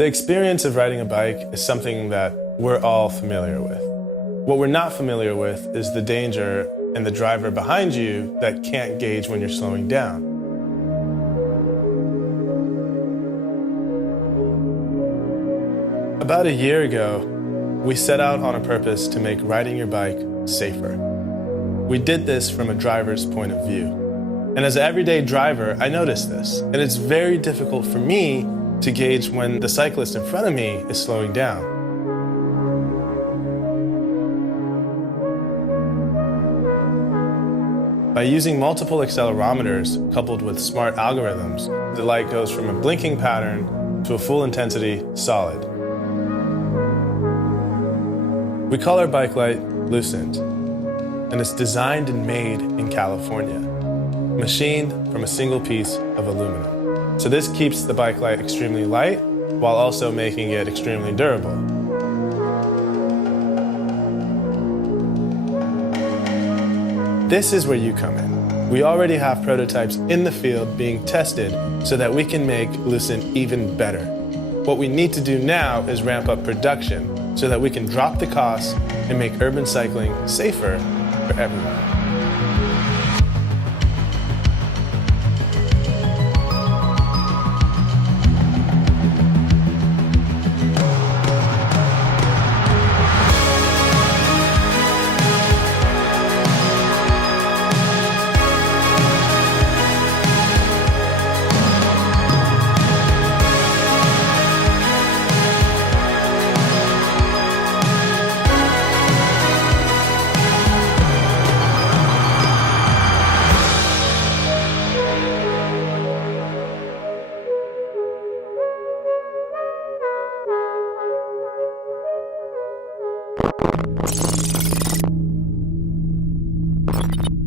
The experience of riding a bike is something that we're all familiar with. What we're not familiar with is the danger and the driver behind you that can't gauge when you're slowing down. About a year ago, we set out on a purpose to make riding your bike safer. We did this from a driver's point of view. And as an everyday driver, I noticed this, and it's very difficult for me to gauge when the cyclist in front of me is slowing down. By using multiple accelerometers coupled with smart algorithms, the light goes from a blinking pattern to a full intensity solid. We call our bike light Lucnt, and it's designed and made in California, machined from a single piece of aluminum. So this keeps the bike light extremely light while also making it extremely durable. This is where you come in. We already have prototypes in the field being tested so that we can make Lucnt even better. What we need to do now is ramp up production so that we can drop the costs and make urban cycling safer for everyone. You